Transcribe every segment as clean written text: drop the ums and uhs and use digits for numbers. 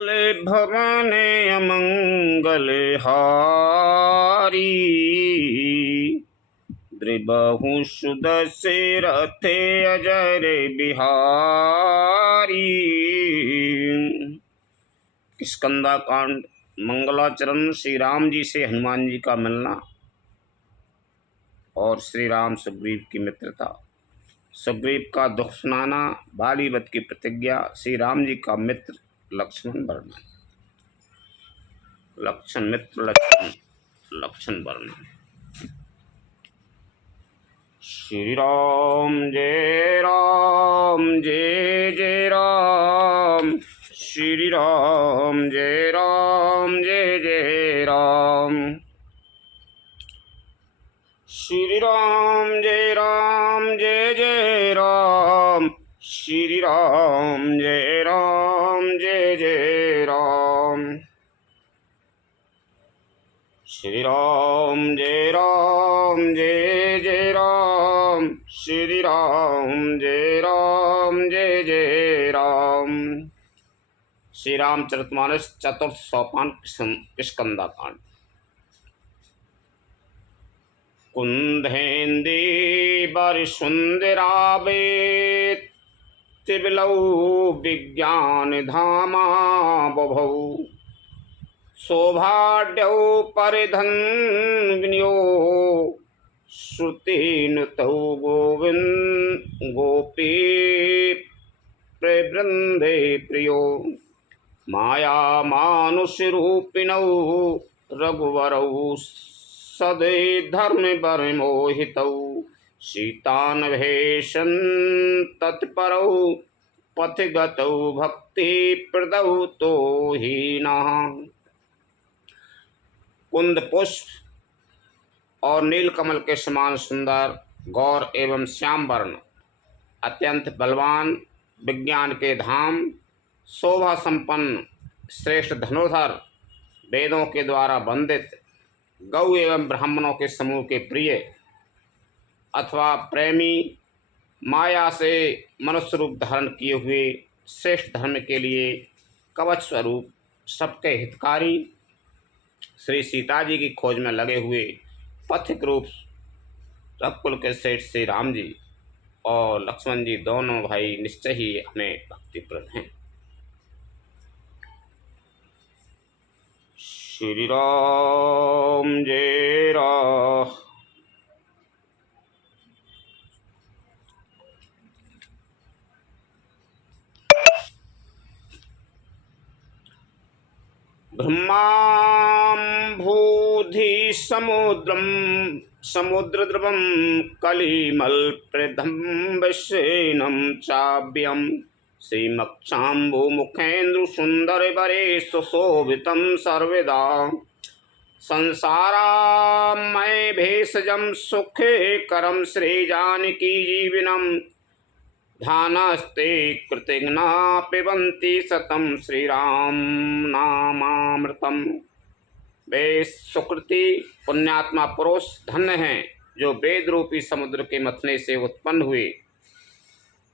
भवन अमंगल हारी, द्रिबहु सुदशरथ अजर बिहारी। किष्किंधा कांड। मंगलाचरण श्री राम जी से हनुमान जी का मिलना और श्री राम सुग्रीव की मित्रता, सुग्रीव का दुख सुनाना, बालीवध की प्रतिज्ञा, श्री राम जी का मित्र लक्ष्मण वर्णन। लक्षण मित्र लक्षण वर्णन। श्री राम जय जय राम, श्री राम जय जय राम, श्री राम जय जय राम, श्री राम जय जय राम, श्री राम जय जय राम, श्री राम जय जय राम। श्री रामचरितमानस चतुर्थ सोपान किष्किंधा कांड। कुंदेन्दीवर सुंदरावे तिबिलौ विज्ञान धामा बभौ, शोभाढ्यौ परिधन्विन्यो श्रुतिनुतौ गोपी प्रवृंदे प्रियो, माया मानुषरूपिणौ रघुवरौ सदे धर्म मोहितौ, सीतान्वेषन् तत्परौ पथिगतौ भक्ति प्रदौ तो हीनः। कुंद पुष्प और नीलकमल के समान सुंदर, गौर एवं श्याम वर्ण, अत्यंत बलवान, विज्ञान के धाम, शोभा संपन्न, श्रेष्ठ धनुर्धर, वेदों के द्वारा वंदित, गौ एवं ब्राह्मणों के समूह के प्रिय अथवा प्रेमी, माया से मनुष्य रूप धारण किए हुए, श्रेष्ठ धर्म के लिए कवच स्वरूप, सबके हितकारी, श्री सीता जी की खोज में लगे हुए पथिक रूप रघुकुल के श्रेष्ठ श्री राम जी और लक्ष्मण जी दोनों भाई निश्चय ही हमें भक्तिप्रद हैं। श्री राम जय राम। ब्रह्माम्भूधि समुद्रद्रवं कलिमलप्रदं विषेणं चाव्यं, श्रीमक्षाम्बुमुखेन्दुसुन्दरवरे सुशोभितं सर्वदा, संसारामय भेषजं सुखकरं श्रीजानकी जीवनम्, ध्यानस्ते कृतघ्ना पिबन्ति सतम श्रीराम नामामृतम। वे सुकृति पुण्यात्मा पुरुष धन्य हैं जो वेद रूपी समुद्र के मथने से उत्पन्न हुए,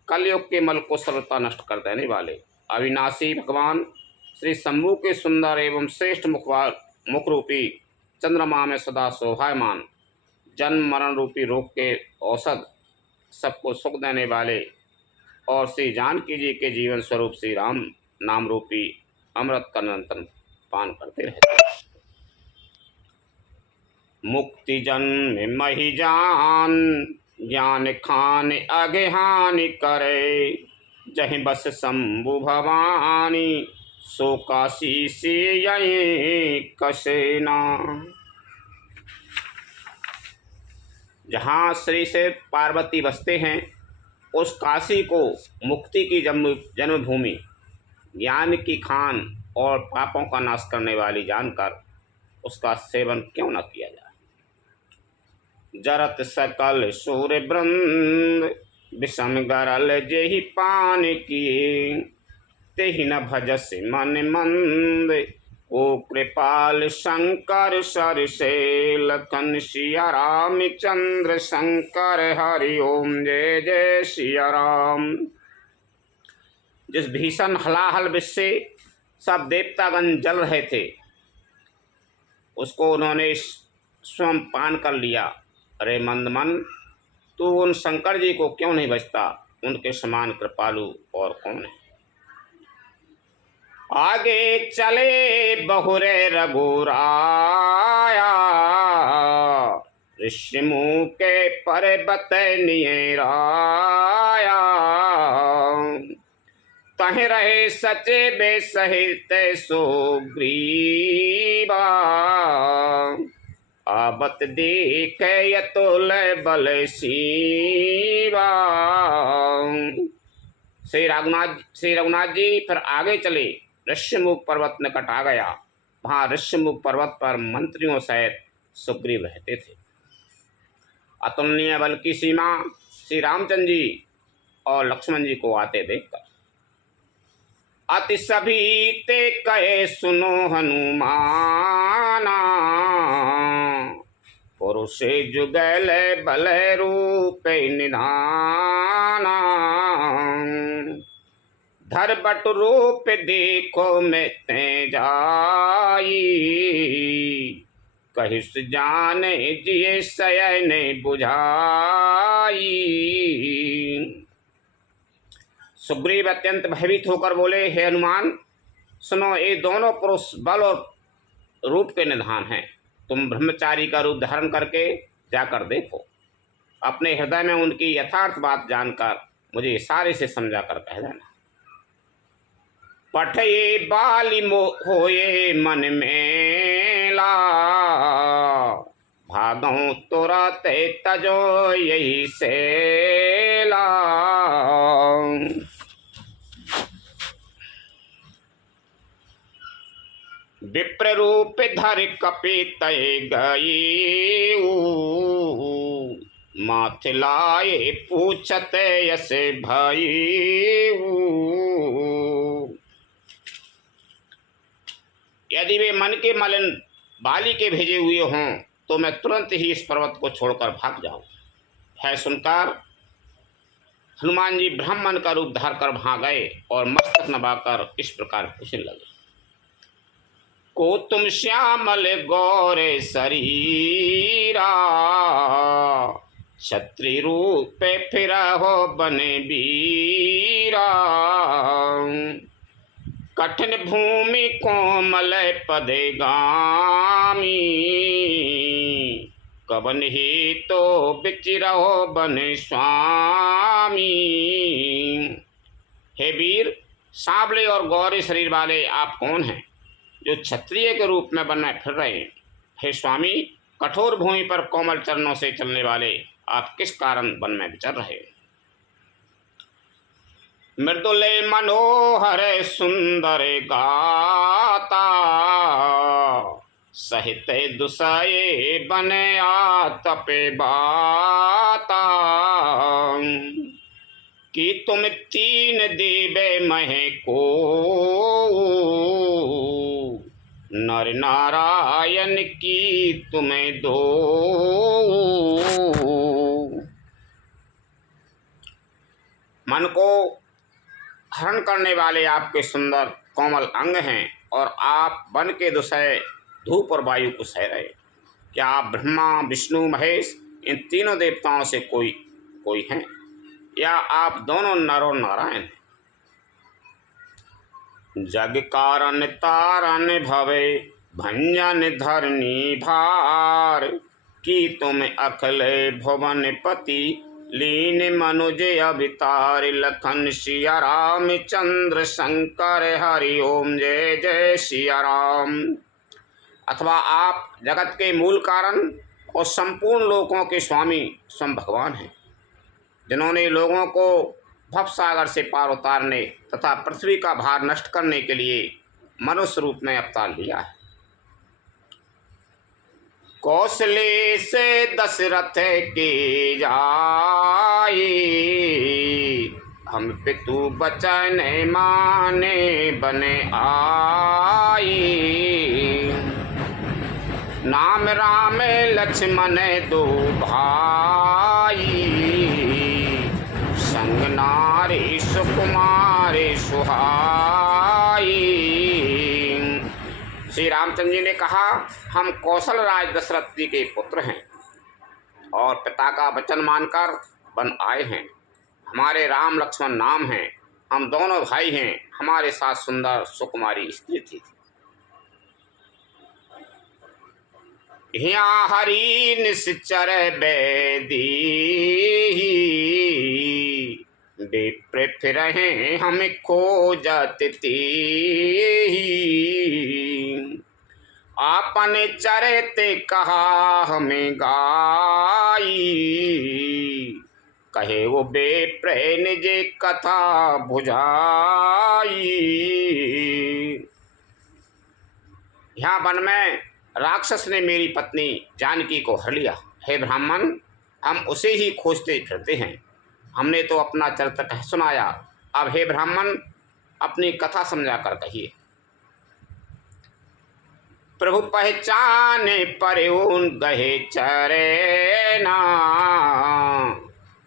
कलयुग के मल को सर्वथा नष्ट कर देने वाले अविनाशी भगवान श्री शंभु के सुंदर एवं श्रेष्ठ मुख रूपी चंद्रमा में सदा शोभायमान, जन्म मरण रूपी रोग के औषध, सबको सुख देने वाले और श्री जानकी जी के जीवन स्वरूप श्री राम नाम रूपी अमृत का निरंतर पान करते रहते। मुक्ति जन्म मही जान, ज्ञान खान अज्ञान करे, जहीं बस शंभु भवानी, सो काशी से यहीं कसेना। जहाँ श्री से पार्वती बसते हैं, उस काशी को मुक्ति की जन्मभूमि, ज्ञान की खान और पापों का नाश करने वाली जानकर उसका सेवन क्यों न किया जाए। जरत सकल सूर्य वृंद, विषम गरल जेहि पान किए, तेहि न भजस मन मंद, ओ कृपाल शंकर सर से लखन सिया राम चंद्र शंकर हरि ओम जय जय सिया राम। जिस भीषण हलाहल विष से सब देवतागण जल रहे थे, उसको उन्होंने स्वयं पान कर लिया। अरे मंदमन, तू उन शंकर जी को क्यों नहीं बचता? उनके समान कृपालु और कौन है? आगे चले बहुरे रघुराया, ऋषिमुख के पर्वत नियराया। तह रहे सचे बे सहित सुग्रीवा, आबत देख यतुल बल शिवा। श्री रघुनाथ जी फिर आगे चले। ऋषिमुख पर्वत निकट आ गया। वहाँ ऋषिमुख पर्वत पर मंत्रियों सहित सुग्रीव रहते थे। अतुलनीय बल की सीमा श्री रामचंद्र जी और लक्ष्मण जी को आते देखकर अति सभी ते कहे सुनो हनुमाना, पुरुष जुगल बल रूप निधाना। धर बट रूप देखो मैं ते जाई, कहिस जाने जिये शयन बुझाई। सुग्रीव अत्यंत भयभीत होकर बोले, हे हनुमान सुनो, ये दोनों पुरुष बल और रूप के निधान हैं। तुम ब्रह्मचारी का रूप धारण करके जाकर देखो। अपने हृदय में उनकी यथार्थ बात जानकर मुझे इशारे से समझा कर कह देना। पठये बाली होये मन मेला, भागों तुरत तजो यही सेला। विप्र रूप धर कपि तय गई, माथ लाए पूछत यस भई। यदि वे मन के मलिन बाली के भेजे हुए हों तो मैं तुरंत ही इस पर्वत को छोड़कर भाग जाऊं। है सुनकर हनुमान जी ब्राह्मण का रूप धार कर वहां गए और मस्तक नवाकर इस प्रकार पूछने लगे। को तुम श्यामल गौर शरीरा, क्षत्रि रूप फिर हो बने बीरा। कठिन भूमि कोमल पदे गामी, कवन ही तो बिचिरहो बने स्वामी। हे वीर, सांवले और गौरी शरीर वाले आप कौन हैं जो क्षत्रिय के रूप में बन में फिर रहे हैं? हे स्वामी, कठोर भूमि पर कोमल चरणों से चलने वाले आप किस कारण वन में विचर रहे हैं? मृदुले मनोहर सुंदर गाता, सहित दुसये बने आतपे बाता। कि तुम तीन देवे महे को, नर नारायण की तुम्हें दो। मन को हरण करने वाले आपके सुंदर कोमल अंग हैं और आप वन के दुसय धूप और वायु को सह रहे। क्या आप ब्रह्मा विष्णु महेश इन तीनों देवताओं से कोई हैं, या आप दोनों नर और नारायण हैं? जग कारण तारण भवे भंजन धरनी भार, की तुम अखिल भुवन पति लीन मनुज अवतार। लखन सिया राम चंद्र शंकर हरि ओम जय जय सिया राम। अथवा आप जगत के मूल कारण और संपूर्ण लोकों के स्वामी स्वयं भगवान हैं, जिन्होंने लोगों को भव सागर से पार उतारने तथा पृथ्वी का भार नष्ट करने के लिए मनुष्य रूप में अवतार लिया है। कौशले से दशरथ के जाए, हम पितु बचन माने बने आई। नाम राम लक्ष्मण दो भाई, संग नारी सुकुमारी सुहाई। श्री रामचंद्र जी ने कहा, हम कौशल राज दशरथ जी के पुत्र हैं और पिता का वचन मानकर वन आए हैं। हमारे राम लक्ष्मण नाम हैं, हम दोनों भाई हैं। हमारे साथ सुंदर सुकुमारी स्त्री थी। यहाँ हरि निश्चर बैदी विप्र फिरहिं हम खोजत तीहि। आपन चरते कहा हमें गाई, कहे वो विप्र निज कथा बुझाई। यहाँ वन में राक्षस ने मेरी पत्नी जानकी को हर लिया। हे ब्राह्मण, हम उसे ही खोजते फिरते हैं। हमने तो अपना चरित्र कह सुनाया, अब हे ब्राह्मण अपनी कथा समझा कर कहिए। प्रभु पहचाने पर उन गहे चरेना,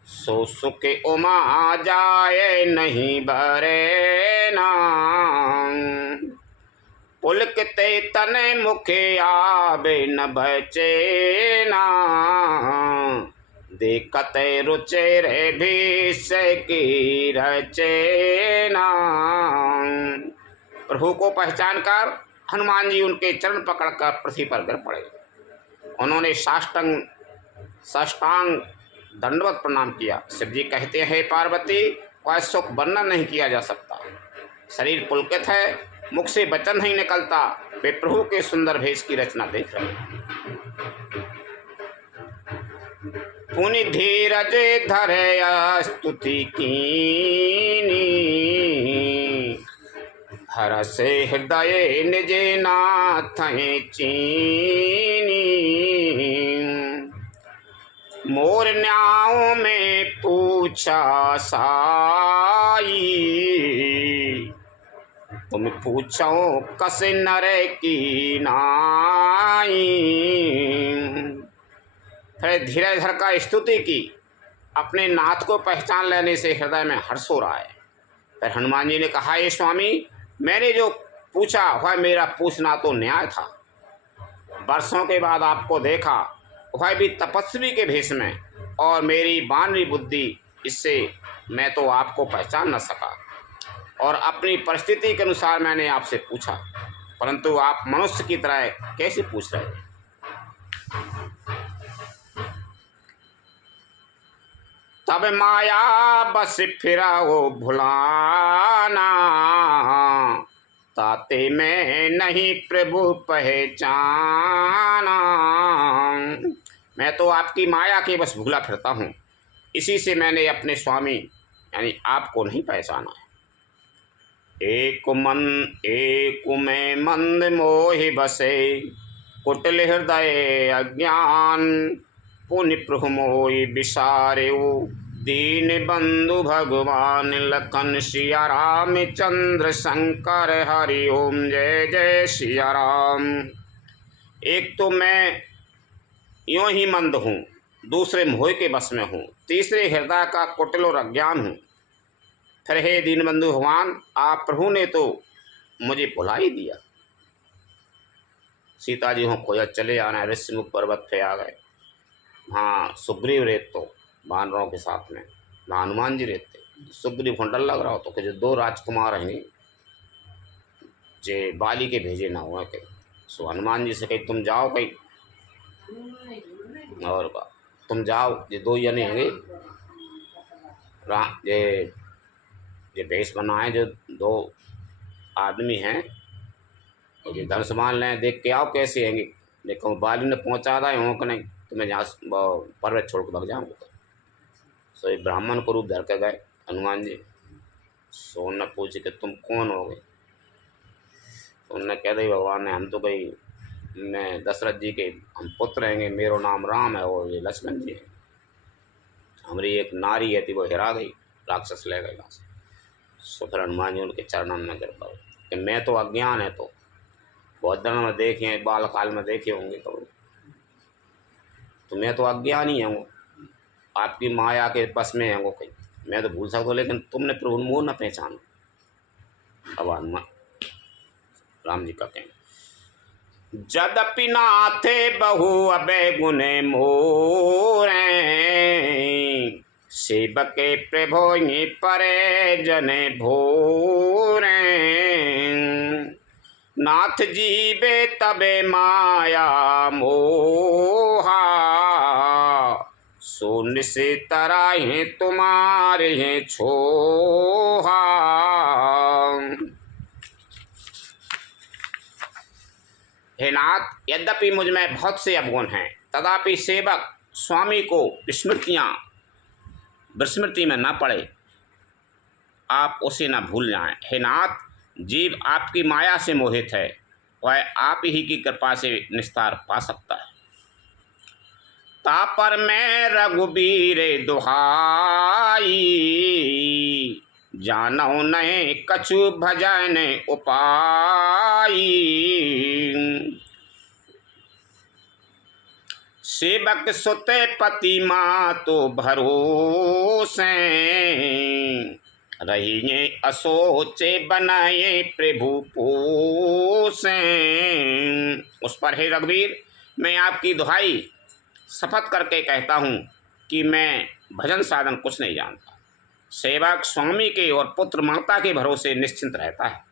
सो सुख उमा जाए नहीं बरेना। पुलकते तने मुखे आबे न बचेना, देखते रुचे रे भीष की रचेना। प्रभु को पहचान कर हनुमान जी उनके चरण पकड़कर पृथ्वी पर गिर पड़े। उन्होंने साष्टांग दंडवत प्रणाम किया। शिव जी कहते हैं, पार्वती, वह सुख वर्णन नहीं किया जा सकता। शरीर पुलकित है, मुख से वचन नहीं निकलता। वे प्रभु के सुंदर भेष की रचना देख रहे हैं। पुनि धीरज धरे स्तुति कीनी, हरष हृदय निज नाथ चीनी। मोर न्याओ में पूछा साई, तुम पूछो कस नर की नाई। फिर धीरे धर का स्तुति की। अपने नाथ को पहचान लेने से हृदय में हर्ष हो रहा है। फिर हनुमान जी ने कहा, ये स्वामी, मैंने जो पूछा वह मेरा पूछना तो न्याय था। वर्षों के बाद आपको देखा, वह भी तपस्वी के भेष में, और मेरी बानरी बुद्धि, इससे मैं तो आपको पहचान न सका। और अपनी परिस्थिति के अनुसार मैंने आपसे पूछा, परंतु आप मनुष्य की तरह कैसे पूछ रहे हैं। तब माया बस फिरा वो भुलाना, ताते में नहीं प्रभु पहचाना। मैं तो आपकी माया के बस भूला फिरता हूँ, इसी से मैंने अपने स्वामी यानी आपको नहीं पहचाना है। एक में मंद मोहि बसे, कुटिल हृदय अज्ञान। पुनि प्रभु मोहि विसारेउ, दीन बंधु भगवान। लखन सिया राम चंद्र शंकर, हरि ओम जय जय सिया राम। एक तो मैं यूँ ही मंद हूँ, दूसरे मोह के बस में हूँ, तीसरे हृदय का कुटिल और अज्ञान हूँ। फिर हे दीनबंधु भगवान, आप प्रभु ने तो मुझे भुला ही दिया। सीता जी हों खोजा चले आना, ऋषिमुख पर्वत पे आ गए। हाँ, सुग्रीव रहते तो वानरों के साथ में, वहाँ हनुमान जी रहते। सुग्रीव को डर लग रहा हो तो कि जो दो राजकुमार हैं जे बाली के भेजे ना हुआ कहीं, सो हनुमान जी से कही तुम जाओ कहीं, और तुम जाओ, ये दो जने हैं ये भेष बनाए, जो दो आदमी हैं, और ये धन सामान लें, देख के आओ कैसे हैंगे। देखो बाली ने पहुंचा रहा है कि नहीं, तो मैं यहाँ पर्वत छोड़ के भाग जाऊँगा। सो एक ब्राह्मण को रूप धर कर गए हनुमान जी। सो उनने पूछे कि तुम कौन हो गए। तो उनने कह दी, भगवान ने, हम तो भाई मैं दशरथ जी के हम पुत्र रहेंगे, मेरा नाम राम है और ये लक्ष्मण जी है। हमारी एक नारी है थी, वो हिरा गई, राक्षस ले गए यहाँ से। सो फिर हनुमान जी उनके चरणों में गिर पड़े कि मैं तो अज्ञान है, तो बहुत दिनों में देखे हैं, बाल काल में देखे होंगे कभी, तो मैं तो अज्ञान ही हूँ, आपकी माया के बस में है वो कहीं। मैं तो भूल सकता हूँ, लेकिन तुमने प्रभु मोह न पहचाना। अब हनुमान राम जी का कहना, जदपि नाथे बहु अबे गुने मोरे, सेवके प्रभो ये परे जने भोरे। नाथ जीवे तबे माया मोहा, सो निसे तराहे तुम्हारे हैं छोहा। हे नाथ, यद्यपि मुझ में बहुत से अवगुण हैं, तथापि सेवक स्वामी को विस्मृति में न पड़े, आप उसे न भूल जाएं। हे नाथ, जीव आपकी माया से मोहित है, वह आप ही की कृपा से निस्तार पा सकता है। तापर मैं रघुबीर दुहाई, जानौ नहीं कछु भजन उपाई। सेवक सुते पति माँ तो भरोसे, रहिए असोचे बनाए प्रभु पोसे। उस पर हे रघुवीर, मैं आपकी दुहाई शपथ करके कहता हूँ कि मैं भजन साधन कुछ नहीं जानता। सेवक स्वामी के और पुत्र माता के भरोसे निश्चिंत रहता है।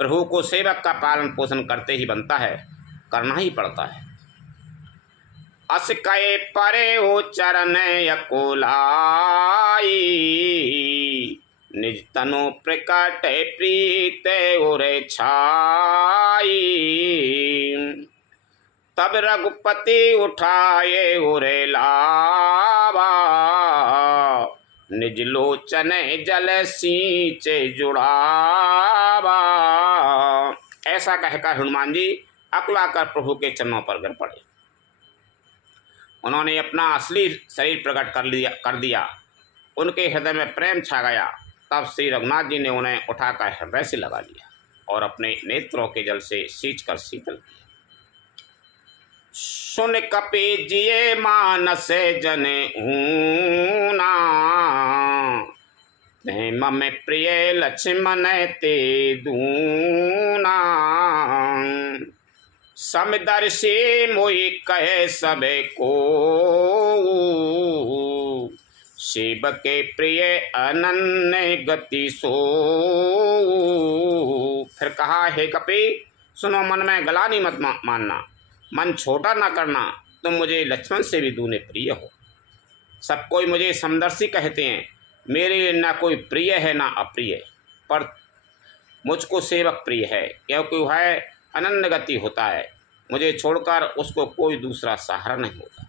प्रभु को सेवक का पालन पोषण करते ही बनता है, करना ही पड़ता है। अस कए परे हो चरण अकुलाई, निज तनु प्रकट प्रीत उरे छाई। तब रघुपति उठाए उरे लावा, निज लोचन जल सींचे जुड़ावा। ऐसा कहकर हनुमान जी अकुलाकर प्रभु के चरणों पर गिर पड़े। उन्होंने अपना असली शरीर प्रकट कर दिया। उनके हृदय में प्रेम छा गया। तब श्री रघुनाथ जी ने उन्हें उठाकर हृदय से लगा लिया और अपने नेत्रों के जल से सींचकर शीतल किया। सुन कपि जिये मानस जने ऊना, प्रेम में प्रिय लक्ष्मण ते दूना। समदर्शी मोहि कहे सबे को, शिव के प्रिय अनन्य गति सो। फिर कहा, हे कपि सुनो, मन में गलानी मत मानना, मन छोटा ना करना। तुम मुझे लक्ष्मण से भी दूने प्रिय हो। सब कोई मुझे समदर्शी कहते हैं, मेरे लिए ना कोई प्रिय है ना अप्रिय, पर मुझको सेवक प्रिय है, क्योंकि वह अनन्य गति होता है। मुझे छोड़कर उसको कोई दूसरा सहारा नहीं होता।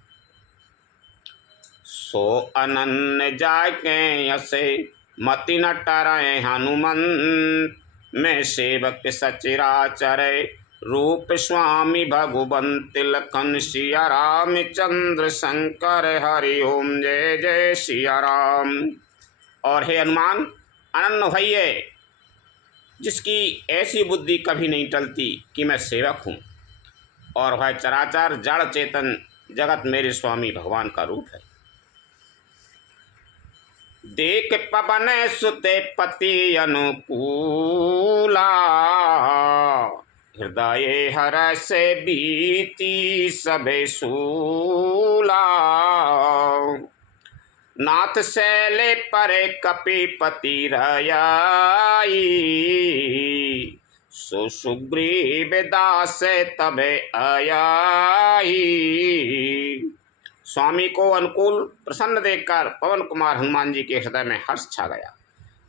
सो अनन्य जाके यसे मति न टरे हनुमंत, मैं सेवक सचराचरे रूप स्वामी भगवंत। लखन सिया रामचंद्र शंकर हरि ओम जय जय सिया राम। और हे हनुमान, अनन्य भैये जिसकी ऐसी बुद्धि कभी नहीं टलती कि मैं सेवक हूँ, और वह चराचर जड़ चेतन जगत मेरे स्वामी भगवान का रूप है। देख पवन सुते पति अनुकूला, हृदय हर से बीती सबे सूला। नाथ शैले परे कपिपति रयाई, सो सुग्रीव दास तबे आयाई। स्वामी को अनुकूल प्रसन्न देखकर पवन कुमार हनुमान जी के हृदय में हर्ष छा गया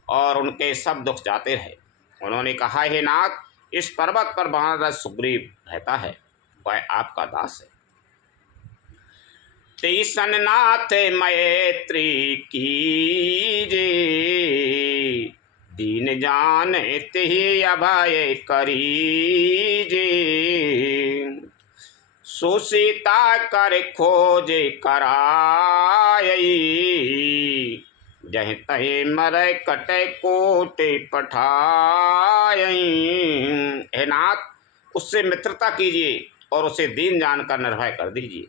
और उनके सब दुख जाते रहे। उन्होंने कहा, हे नाथ, इस पर्वत पर वानर सुग्रीव रहता है, वह आपका दास है। तीसन नाथ मैत्री कीजे, दीन जाने तिहि अभय करीजे। सो सीता कर खोजे कराई, जह तहे मरै कटे कोटे पठाई। हे नाथ, उससे मित्रता कीजिए और उसे दीन जानकर निर्भय कर दीजिए।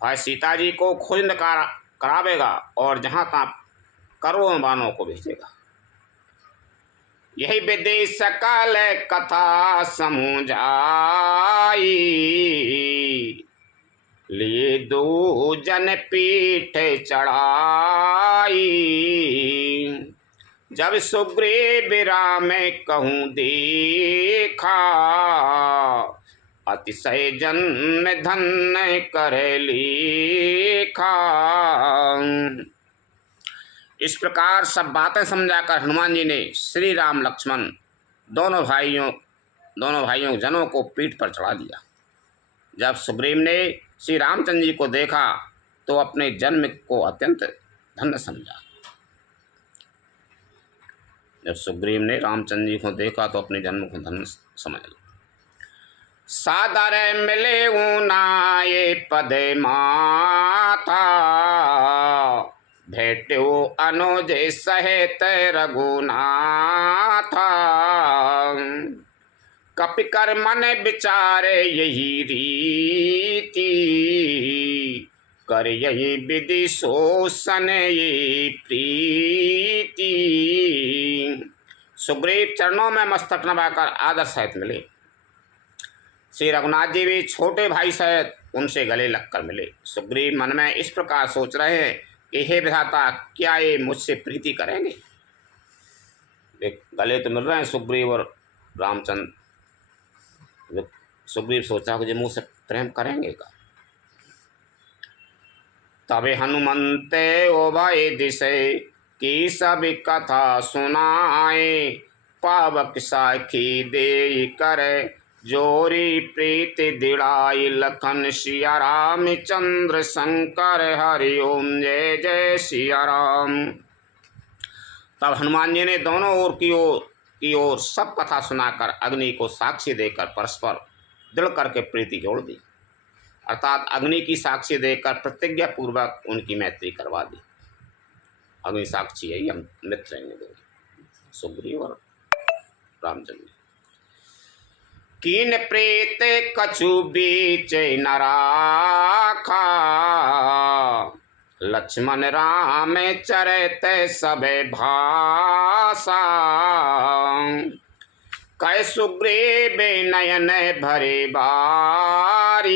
वह सीता जी को खोज करावेगा और जहाँ तहाँ करोड़ों बानों को भेजेगा। यही विधि सकल कथा समुझाई, लिए दो जन पीठ चढ़ाई। जब सुग्रीव राम कहूँ देखा, अतिशय जन्म धन्य कर लेखा। इस प्रकार सब बातें समझाकर हनुमान जी ने श्री राम लक्ष्मण दोनों भाइयों जनों को पीठ पर चढ़ा दिया। जब सुग्रीव ने श्री रामचंद्र जी को देखा तो अपने जन्म को अत्यंत धन्य समझा। जब सुग्रीव ने रामचंद्र जी को देखा तो अपने जन्म को धन्य समझ लिया। सादर मिले ऊनाए पद माता, भेटो अनुज सहित रघुनाथा। कपिकर मन विचारे यही रीति, कर यही विधि शोषण ये प्रीति। सुग्रीव चरणों में मस्तक नवाकर आदर सहित मिले। श्री रघुनाथ जी भी छोटे भाई सहित उनसे गले लगकर मिले। सुग्रीव मन में इस प्रकार सोच रहे हैं कि हे विधाता, क्या ये मुझसे प्रीति करेंगे? गले तो मिल रहे हैं सुग्रीव और रामचंद्र। सुग्रीव सोचा कि मुझसे प्रेम करेंगे का? तबे हनुमंते ओ भाई दिशे की सब कथा सुनाए, पावक साखी दे करे जोरी प्रीति दिड़ाई। लखन सिया राम चंद्र शंकर हरि ओम जय जय सिया राम। तब हनुमान जी ने दोनों ओर की ओर सब कथा सुनाकर अग्नि को साक्षी देकर परस्पर दृढ़ करके प्रीति जोड़ दी। अर्थात अग्नि की साक्षी देकर प्रतिज्ञा पूर्वक उनकी मैत्री करवा दी। अग्नि साक्षी है, हम मित्र हैं दोनों, सुग्रीव और रामचंद्र। कीन प्रेत कछु बीच न राखा, लक्ष्मण राम चरत सब भाषा। कै सुग्रीव नयन भरे बारी,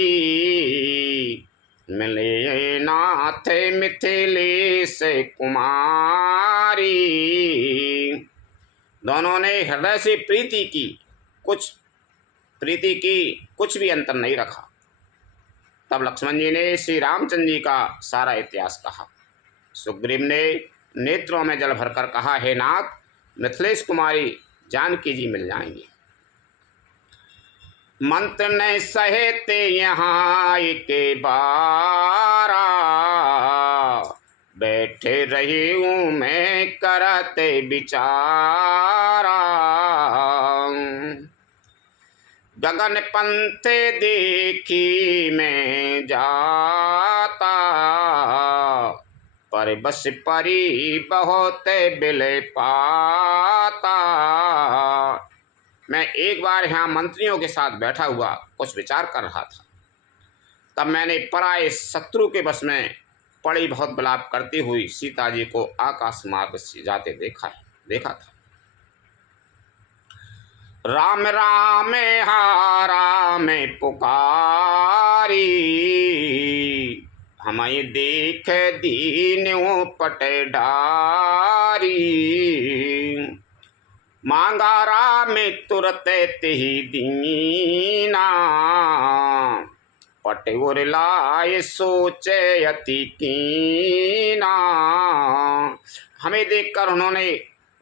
मिले नाथ मिथिलेश कुमारी। दोनों ने हृदय से प्रीति की, कुछ भी अंतर नहीं रखा। तब लक्ष्मण जी ने श्री रामचंद्र जी का सारा इतिहास कहा। सुग्रीव ने नेत्रों में जल भरकर कहा, हे नाथ, मिथिलेश कुमारी जानकी जी मिल जाएंगी। मंत्र ने सहेते यहाँ के बारा, बैठे रही हूँ मैं करते विचारा। गगन पंथ देखी मैं जाता, पर बस परी बहुत बिल पाता। मैं एक बार यहाँ मंत्रियों के साथ बैठा हुआ कुछ विचार कर रहा था, तब मैंने पराये शत्रु के बस में पड़ी बहुत विलाप करती हुई सीता जी को आकाश मार्ग से जाते देखा था। राम राम हा राम पुकारी, हमें देख दीन्यों पट डारी। मांगा राम तुरत तिहि दीना, पट उर लाए सोचे अति कीना। हमें देखकर उन्होंने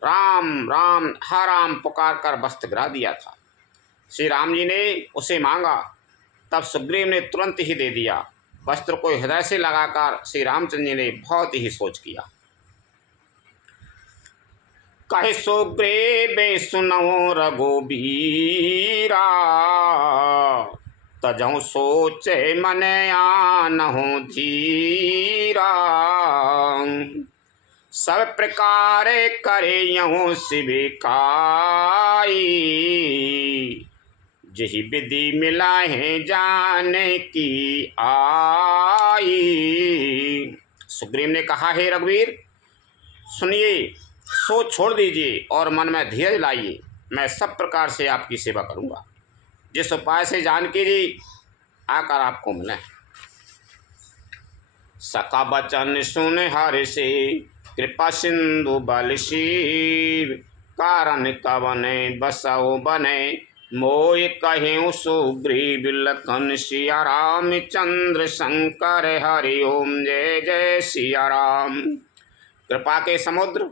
राम राम हा राम पुकार कर वस्त्र गिरा दिया था। श्री राम जी ने उसे मांगा, तब सुग्रीव ने तुरंत ही दे दिया। वस्त्र को हृदय से लगाकर श्री रामचंद्र जी ने बहुत ही सोच किया। कहे सुग्रीव सुनो रघुबीरा, तजहु सोचे मन आनहु धीरा। सब प्रकार करे यहूँ शिविकाई, जही विधि मिला है जाने की आई। सुग्रीव ने कहा, हे रघुवीर सुनिए, सोच छोड़ दीजिए और मन में धीरज लाइए, मैं सब प्रकार से आपकी सेवा करूँगा। जिस उपाय से जानकी जी आकर आपको मिले। सका बचन सुन हरि से कृपा सिंधु बल शिव, कारण कवन बसौ बने मोय कहें सुग्रीव लखन सिया राम चंद्र शंकर हरि ओम जय जय सिया राम। कृपा के समुद्र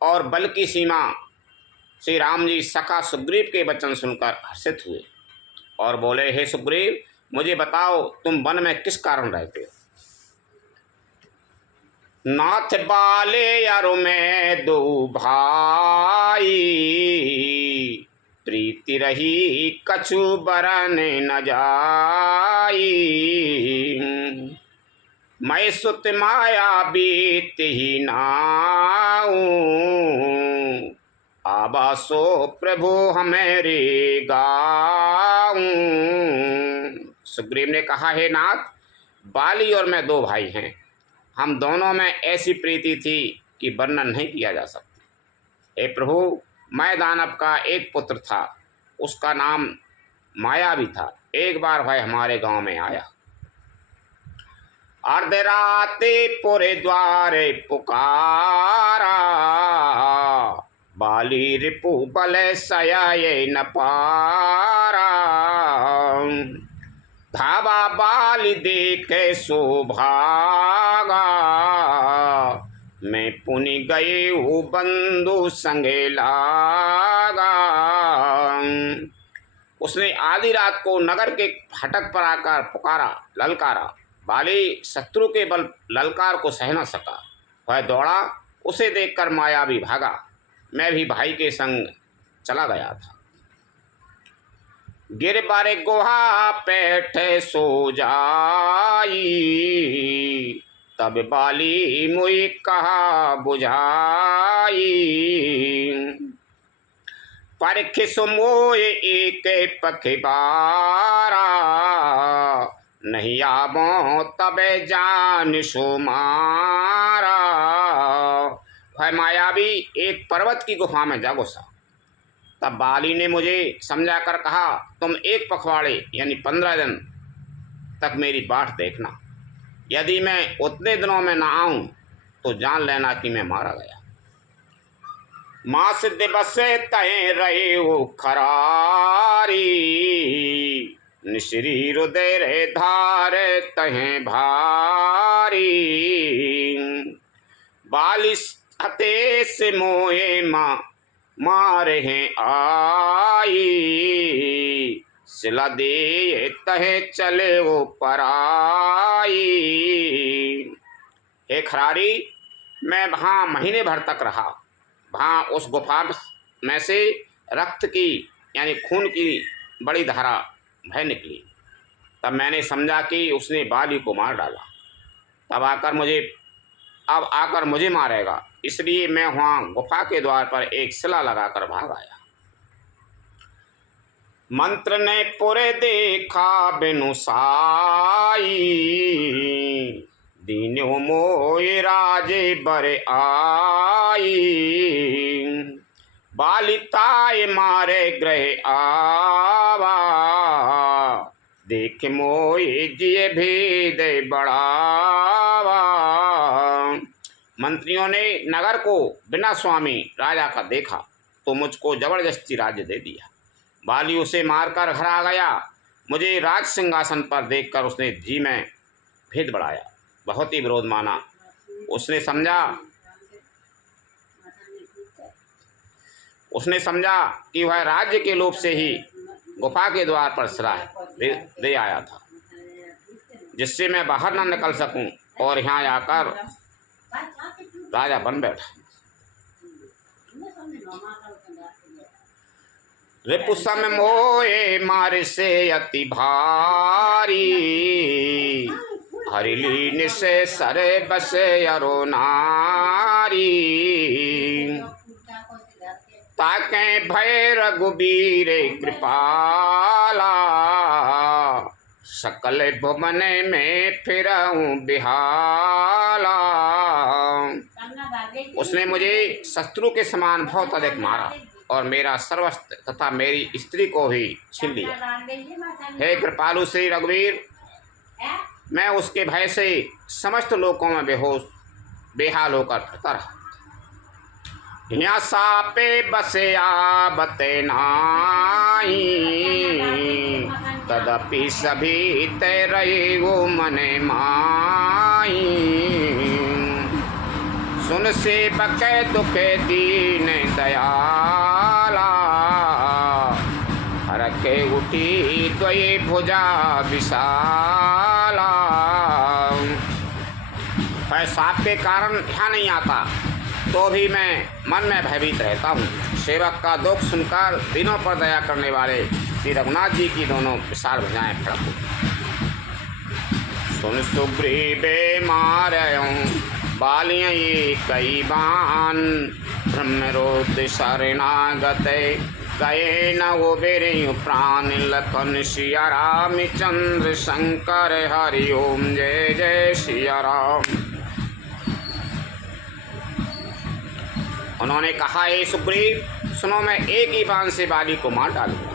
और बल की सीमा श्री राम जी सखा सुग्रीव के वचन सुनकर हर्षित हुए और बोले, हे सुग्रीव, मुझे बताओ तुम वन में किस कारण रहते हो। नाथ बाले अरु में दो भाई, प्रीति रही कछु बरन न जाई। मैं सुत माया बीत ही नाऊं, आबासो प्रभु हमेरे गाऊं। सुग्रीव ने कहा, हे नाथ, बाली और मैं दो भाई हैं। हम दोनों में ऐसी प्रीति थी कि वर्णन नहीं किया जा सकती। हे प्रभु, मैं दानव का एक पुत्र था, उसका नाम माया भी था। एक बार वह हमारे गांव में आया। अर्धराते पुरे द्वारे पुकारा, बाली रिपु बल सयाए न पारा। धावा बाली देखे सो भागा, मैं पुनि गए हूँ बंधु संगे लागा। उसने आधी रात को नगर के फाटक पर आकर पुकारा, ललकारा। बाली शत्रु के बल ललकार को सह न सका, वह दौड़ा। उसे देखकर माया भी भागा। मैं भी भाई के संग चला गया था। गिर बारे गुहा पेठ सो जाई, तब बाली मुई कहा बुझाई। परख सुमोय एक पखबारा, नहीं आबो तबे जान सुमारा। वह मायावी एक पर्वत की गुफा में जा घुसा। तब बाली ने मुझे समझा कर कहा, तुम एक पखवाड़े यानी 15 दिन तक मेरी बाट देखना। यदि मैं उतने दिनों में ना आऊं तो जान लेना कि मैं मारा गया। मास दिवस तय रहे हो खरारी, निश्री हृदय रे धार तहें भारी। बालिश हते से मोए मारे हैं आई, सिला दे तहे चले वो पराई। हे खरारी, मैं वहाँ महीने भर तक रहा। वहाँ उस गुफा में से रक्त की यानी खून की बड़ी धारा बह निकली। तब मैंने समझा कि उसने बाली को मार डाला। अब आकर मुझे मारेगा, इसलिए मैं वहाँ गुफा के द्वार पर एक शिला लगाकर भाग आया। मंत्र ने पुरे देखा बिनु साई, दीन्यो मोय राजे बरे आई। बालिताय मारे ग्रह आवा, देख मोय जिये भेद बढ़ावा। मंत्रियों ने नगर को बिना स्वामी राजा का देखा तो मुझको जबरदस्ती राज्य दे दिया। बाली उसे मारकर घर आ गया। मुझे राज सिंहासन पर देखकर उसने जी में भेद बढ़ाया, बहुत ही विरोध माना। उसने समझा कि वह राज्य के लोभ से ही गुफा के द्वार पर सलाह दे आया था, जिससे मैं बाहर न निकल सकूं और यहाँ आकर राजा बन बैठा। रिपुसम मोए मार से अति भारी, हरिलीन से सरे बसे अरो नारी। ताके भय रघुबीर कृपाला, सकल भुवन में फिरऊं बिहाला। उसने मुझे शत्रु के समान बहुत अधिक मारा और मेरा सर्वस्व तथा मेरी स्त्री को भी छीन लिया। हे कृपालु श्री रघुवीर, मैं उसके भय से समस्त लोकों में बेहोश बेहाल होकर फिरता रहा। यहाँ सापे बसे बते नाई, तदपि सभी ते रही वो मने माई। सुन से बके दुखे दीन दयाला, हर के उठी द्वय भुजा विशाला। पर साप के कारण यहाँ नहीं आता तो भी मैं मन में भयभीत रहता हूँ। सेवक का दुख सुनकर दिनों पर दया करने वाले श्री रघुनाथ जी की दोनों विशाल भुजाएं फड़क। सुन सुग्रीवे मारयूं बालियां ये कई बान, ब्रह्मरोध शरणागते गए न वो बेरे प्राण। लखन सिया रामचंद्र शंकर हरि ओम, जय जय सिया राम। उन्होंने कहा, हे सुग्रीव सुनो, मैं एक ही बाण से बाली को मार डालूंगा।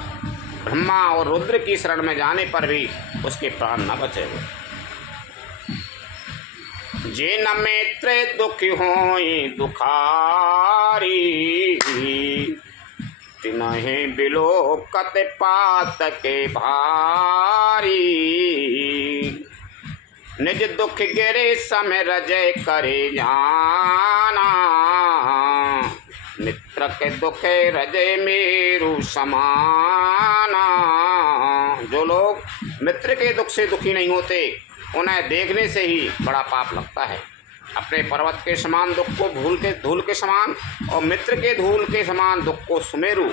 ब्रह्मा और रुद्र की शरण में जाने पर भी उसके प्राण न बचेंगे। जे न मित्र दुखी होई दुखारी, तिन्हें बिलोकत पात के भारी। निज दुख गिरे समय रजय करे जाना, मित्र के दुखे हृदय मेरु समाना। जो लोग मित्र के दुख से दुखी नहीं होते उन्हें देखने से ही बड़ा पाप लगता है। अपने पर्वत के समान दुख को धूल के समान और मित्र के धूल के समान दुख को सुमेरु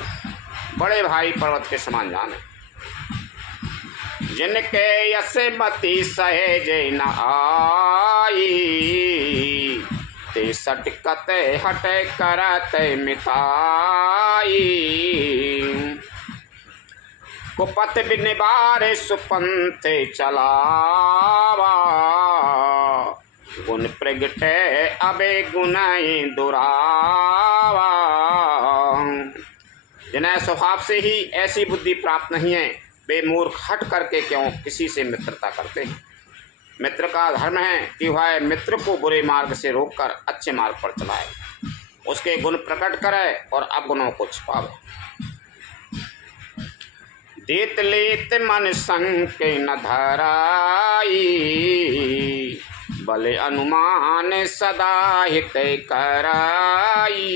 बड़े भाई पर्वत के समान जाने। जिनके यश मति सहज न आई, ते सटकते हटे करते मिताई। कुपथ बिनिबार सुपंथ चलावा, गुण प्रगटे अबे गुनाई दुरावा। जिन्हें स्वभाव से ही ऐसी बुद्धि प्राप्त नहीं है वे मूर्ख हट करके क्यों किसी से मित्रता करते हैं। मित्र का धर्म है कि वह मित्र को बुरे मार्ग से रोककर अच्छे मार्ग पर चलाए, उसके गुण प्रकट करे और अवगुणों को छिपावे। देत लेत मन संग न धराई, भले अनुमान सदा हित कराई।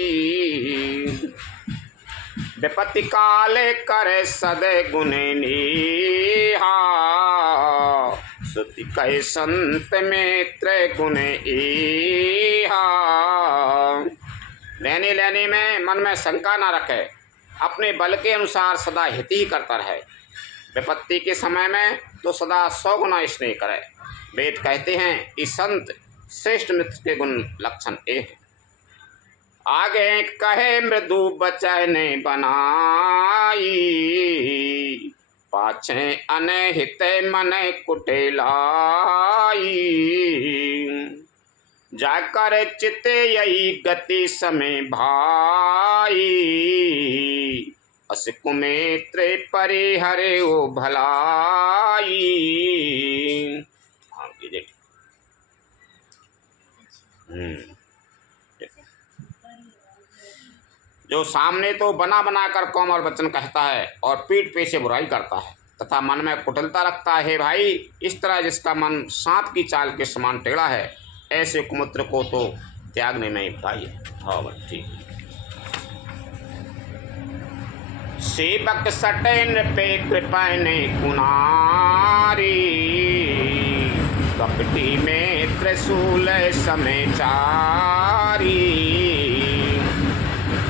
विपत्ति काले करे सदे गुने नीहा, सुति कहे संत मित्र गुने ईहा। लेने लेने में मन में शंका न रखे, अपने बल के अनुसार सदा हित ही करता रहे। विपत्ति के समय में तो सदा 100 गुना स्नेह करे। वेद कहते हैं कि संत श्रेष्ठ मित्र के गुण लक्षण ये है। आगे कहे मृदु बचन बनाई, पाछे अनहित मन कुटेलाई। जाकर चित यही गति समय भाई, अस कुमित्र परिहरे ओ भलाई। हाँ जी जो सामने तो बना बना कर कोमल वचन कहता है और पीठ पीछे बुराई करता है तथा मन में कुटिलता रखता है भाई, इस तरह जिसका मन सांप की चाल के समान टेढ़ा है, ऐसे कुमित्र को तो त्यागने में ही भलाई है। हाँ बस ठीक। सेवक सटन पे कृपा ने कुनारी, कपटी में त्रिशूल समय चारी।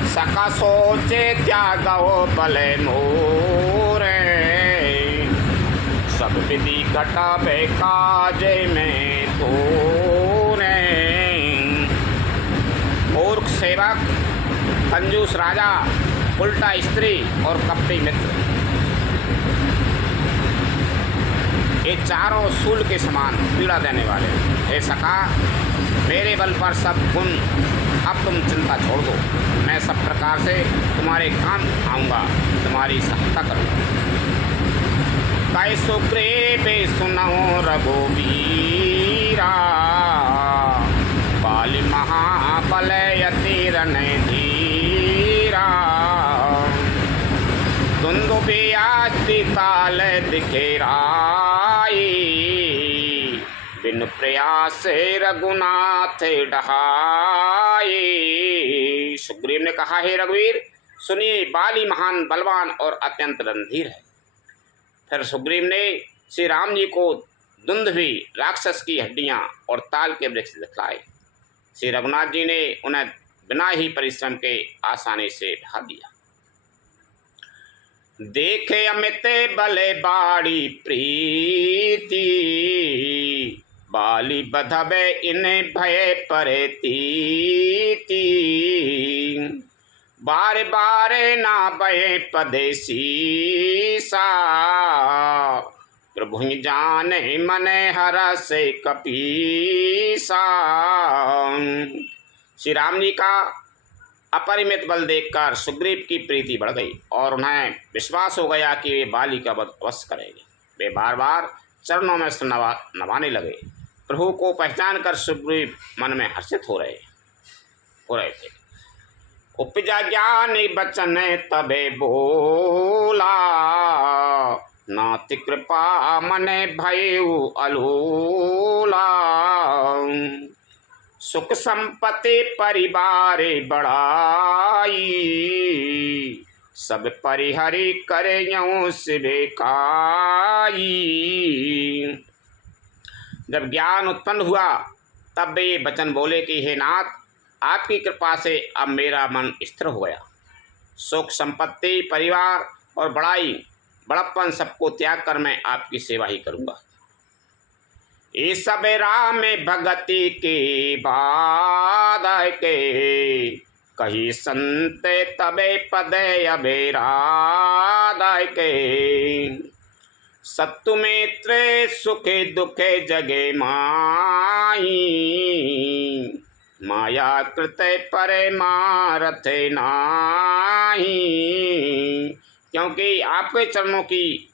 सका सोचे त्यागो बले मोरे, सब विधि घटावे काज में तोरे। मूर्ख सेवक, कंजूस राजा, उल्टा स्त्री और कपटी मित्र, ये चारों सूल के समान पीड़ा देने वाले। हे सखा, मेरे बल पर सब गुण, अब तुम चिंता छोड़ दो। मैं सब प्रकार से तुम्हारे काम आऊँगा, तुम्हारी सहायता करूँगा। कै सुग्रीव सुनौ रघुवीरा, बाली महाबल यति रणधीरा। दुंदुभि आदि काल दिखेराई, बिनु प्रयास रघुनाथ डहाई। सुग्रीव ने कहा, हे रघुवीर सुनिए, बाली महान बलवान और अत्यंत रणधीर है। फिर सुग्रीव ने श्री राम जी को दुंदुभि राक्षस की हड्डियां और ताल के वृक्ष दिखलाए। श्री रघुनाथ जी ने उन्हें बिना ही परिश्रम के आसानी से ढा दिया। देखे अमित बले बाड़ी प्रीति, बाली बधबे इन्हें भय परे तीती। बारे बारे ना बहे पदेसी सा, प्रभु जाने मने हर से कपीसा। श्री राम जी का अपरिमित बल देखकर सुग्रीव की प्रीति बढ़ गई और उन्हें विश्वास हो गया कि वे बाली का वध अवश्य करेंगे। वे बार बार चरणों में नवाने लगे। प्रभु को पहचान कर सुग्रीव मन में हर्षित हो रहे थे। उपजा ज्ञान बचन तबे बोला, नाति कृपा मने भयउ अलोला। सुख संपत्ति परिवार बढ़ाई, सब परिहरि करे यऊ सिवेकाई। जब ज्ञान उत्पन्न हुआ तब वे वचन बोले कि हे नाथ, आपकी कृपा से अब मेरा मन स्थिर हो गया। सुख संपत्ति परिवार और बड़प्पन सबको त्याग कर मैं आपकी सेवा ही करूँगा। ये सब राम भगति के बाद के, कही संत तबे पदे अबेराद के। सत्तु मित्र सुखे दुखे जगे माई, माया कृत परे मारथे नाही। क्योंकि आपके चरणों की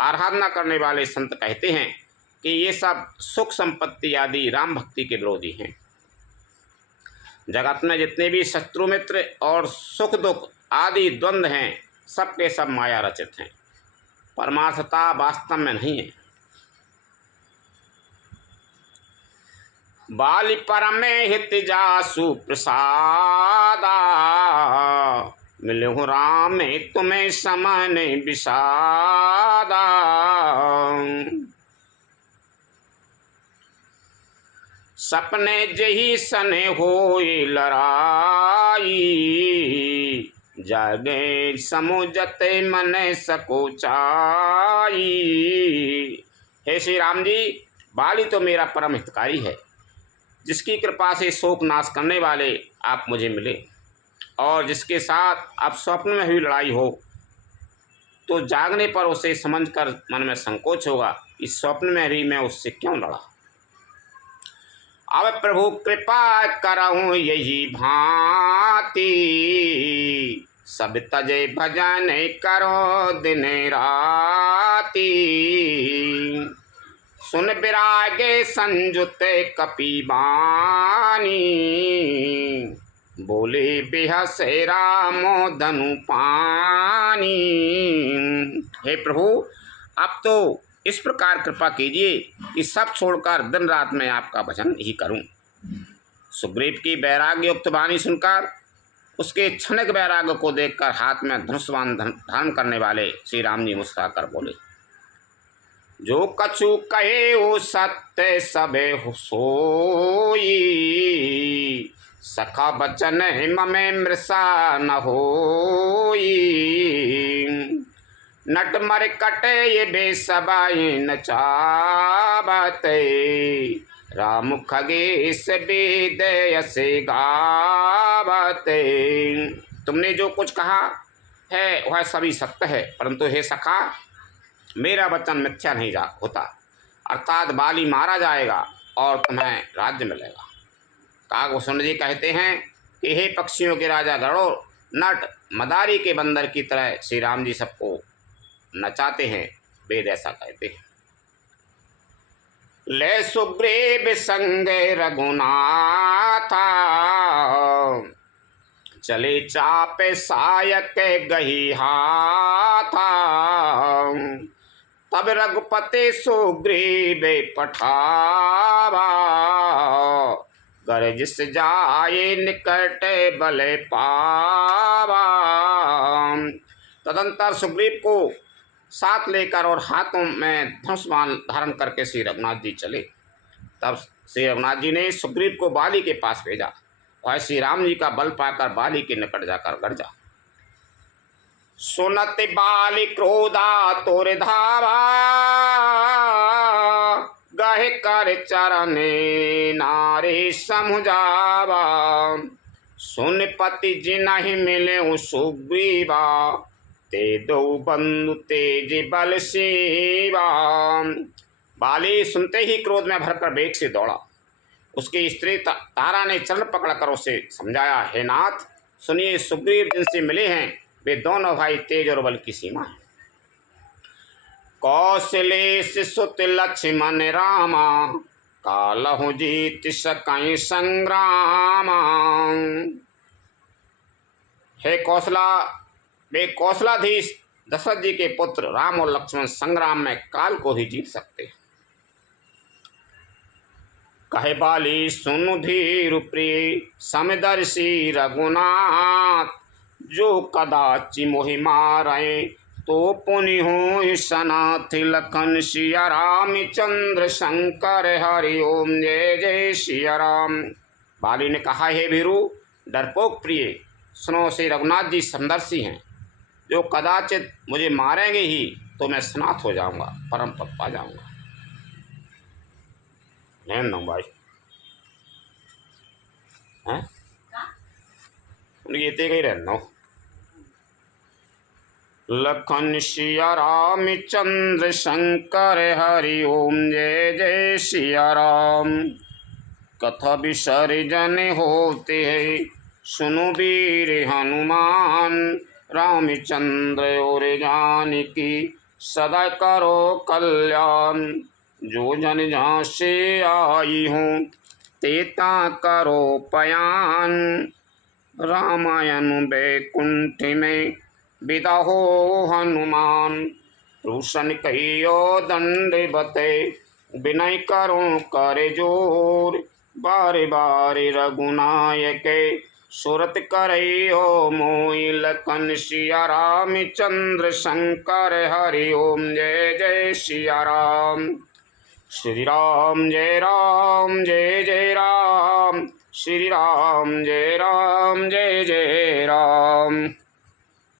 आराधना करने वाले संत कहते हैं कि ये सब सुख संपत्ति आदि राम भक्ति के विरोधी हैं। जगत में जितने भी शत्रु मित्र और सुख दुख आदि द्वंद्व हैं, सब के सब माया रचित हैं, परमार्थता वास्तव में नहीं है। बाली परमे हित जासु प्रसादा, मिलहु राम तुम्हें समन विषादा। सपने जही सने होई लड़ाई, जागे समुझते मन सकोचाई। हे श्री राम जी, बाली तो मेरा परम हितकारी है, जिसकी कृपा से शोक नाश करने वाले आप मुझे मिले, और जिसके साथ आप स्वप्न में हुई लड़ाई हो तो जागने पर उसे समझकर मन में संकोच होगा कि स्वप्न में भी मैं उससे क्यों लड़ा। अब प्रभु कृपा करहूँ यही भांति, सब तजे भजन करो दिन राती। सुन विरागे संजुते कपिबानी, बोले बेहसे रामो धनु पानी। हे प्रभु, अब तो इस प्रकार कृपा कीजिए कि सब छोड़कर दिन रात मैं आपका भजन ही करूं। सुग्रीव की वैराग्य युक्त वाणी सुनकर उसके क्षणिक वैराग्य को देखकर हाथ में धनुष्वान धारण करने वाले श्री राम जी मुस्कुराकर बोले, जो कछु कहे वो सत्य सबे सोई, सखा बचन ममे मृषा न होई। नट मर कटे ये बेसबाई नचावते, राम खगेश वेद से गावते। तुमने जो कुछ कहा है वह सभी सत्य है, परंतु हे सखा, मेरा वचन मिथ्या नहीं होता। अर्थात बाली मारा जाएगा और तुम्हें राज्य मिलेगा। काकभूषण जी कहते हैं कि हे पक्षियों के राजा गरुड़, नट मदारी के बंदर की तरह श्री राम जी सबको नचाते हैं। वेद ऐसा कहते हैं। ले सुग्रीव संग रघुनाथा, चले चापे सायक गही हाथा। तब रघुपति सुग्रीव पठावा, गरज जाए निकट बल पावा। तदंतर सुग्रीव को साथ लेकर और हाथों में धनुष बाण धारण करके श्री रघुनाथ जी चले। तब श्री रघुनाथ जी ने सुग्रीव को बाली के पास भेजा और श्री राम जी का बल पाकर बाली के निकट जाकर गरजा। सुनत बाली क्रोधा तोर धावा, गहे कर चरने नारे समुझावा। सुन पति जी नहीं मिले सुग्रीवा, ते दो बंधु तेज बल सेवा। बाली सुनते ही क्रोध में भरकर वेग से दौड़ा। उसकी स्त्री तारा ने चरण पकड़कर उसे समझाया, हे नाथ सुनिए, सुग्रीव जिनसे मिले हैं वे दोनों भाई तेज और बल की सीमा है। कौशलेश सुत लक्ष्मण रामा, कालहु जीत सकई संग्रामा। हे कौशला, वे कौशलाधीश दशरथ जी के पुत्र राम और लक्ष्मण संग्राम में काल को ही जीत सकते हैं। कहे बाली सुनु धीरु प्रिय समदर्शी रघुनाथ, जो कदाचि मोहि मारे तो पुनि हो सनाथ। लखन सिया राम चंद्र शंकर हरि ओम जय जय सिया राम। बाली ने कहा, हे भीरु डरपोक प्रिय, सुनो श्री रघुनाथ जी समदर्शी हैं, जो कदाचित मुझे मारेंगे ही तो मैं स्नात हो जाऊंगा, परम पद पा जाऊंगा। नहीं भाई हैं उनकी इतने ही रहना। लखन सिया राम चंद्र शंकर हरि ओम जय जय सिया राम। कथा विसर्जन होते है सुनो वीर हनुमान, रामचंद्र और जानकी सदा करो कल्याण। जो जन जहाँ से आई हूँ तेता करो पयान। रामायण बैकुंठ में विदा हो हनुमान, रोशन कहियो दंड बते विनय करो कर जोर। बारे बारे रघुनायक सुरत करियो मोहि, लखन सिया राम चंद्र शंकर हरि ओम जय जय सिया राम। श्री राम जय राम जय जय राम, श्री राम जय जय राम।